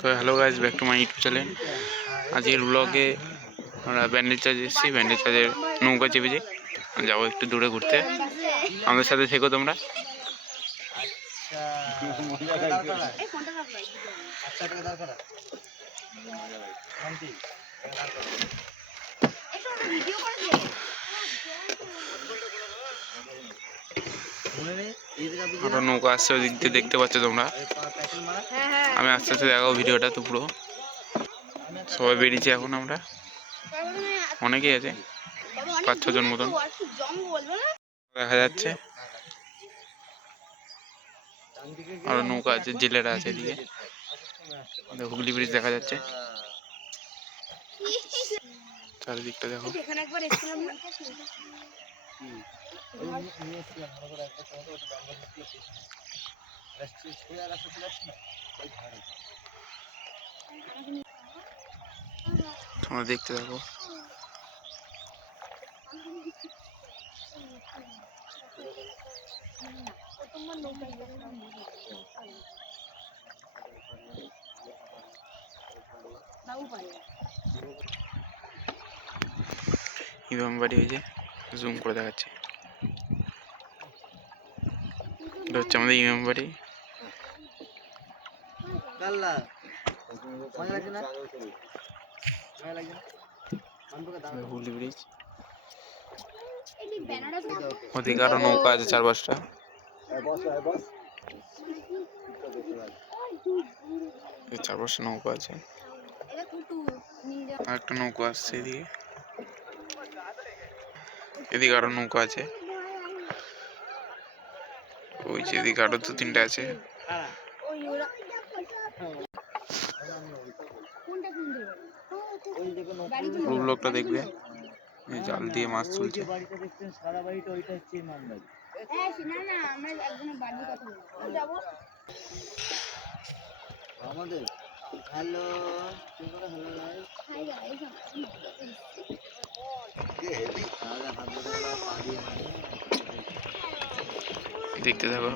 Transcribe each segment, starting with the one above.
তো hello guys, back to my YouTube channel. আজকের ব্লগে আমরা ব্যান্ডেজ চার্জ এসেছি। ব্যান্ডেজ চার্জের নৌকা চেপেছি, যাবো একটু দূরে ঘুরতে। আমাদের সাথে থেকো তোমরা। আরো নৌকা আসছে ওই দিক দিয়ে, দেখতে পাচ্ছ তোমরা। আমি আস্তে আস্তে দেখাবো ভিডিওটা তো পুরো। সবাই বেরিয়েছি এখন, আমরা অনেকেই আছে, 5-6 জন মতন দেখা যাচ্ছে। আর নৌকা আছে, জেলেরা আছে এদিকে। হুগলি ব্রিজ দেখা যাচ্ছে, চারিদিকটা দেখো। তোমরা দেখতে থাকো। ইমাম বাড়ি হয়েছে, জুম করে দেখাচ্ছে। এটা হচ্ছে আমাদের ইমাম বাড়ি। হুগলি ব্রিজ, ওদিকে আরো নৌকা আছে 4-5টা। এই 4-5টা নৌকা আছে, আর একটা নৌকা আসছে এদিকে। এদিকে আরো নৌকা আছে, ওই যে এদিকে আরো 2-3টা আছে। পুরো ব্লগটা দেখবে। জাল দিয়ে মাছ তুলছে। দেখতে থাকো,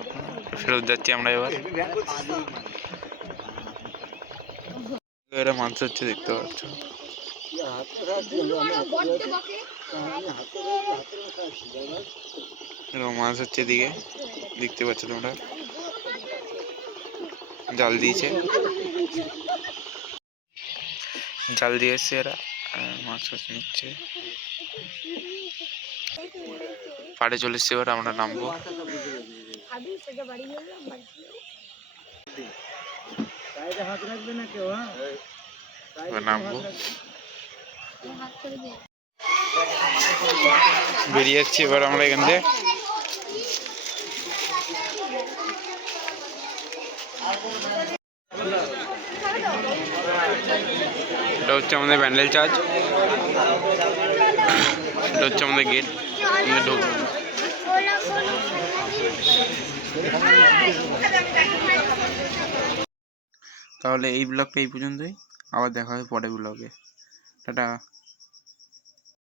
ফেরত যাচ্ছি আমরা এবার। এরা মাছ হচ্ছে, দেখতে পাচ্ছ। মাছ হচ্ছে এদিকে, দেখতে পাচ্ছ তোমরা। জাল দিয়েছে, জাল দিয়ে এসছে এরা, মাছ নিচ্ছে। পাড়ে চলে এসছে, এবার আমরা নামবো। নামবো, বেরিয়ে যাচ্ছি এবার আমরা এখান থেকে। এটা হচ্ছে আমাদের ব্যান্ডেল চার্জ, এটা হচ্ছে আমাদের গেট। তাহলে এই ব্লগটা এই পর্যন্তই, আবার দেখা হবে পরের ব্লগে। টাটা।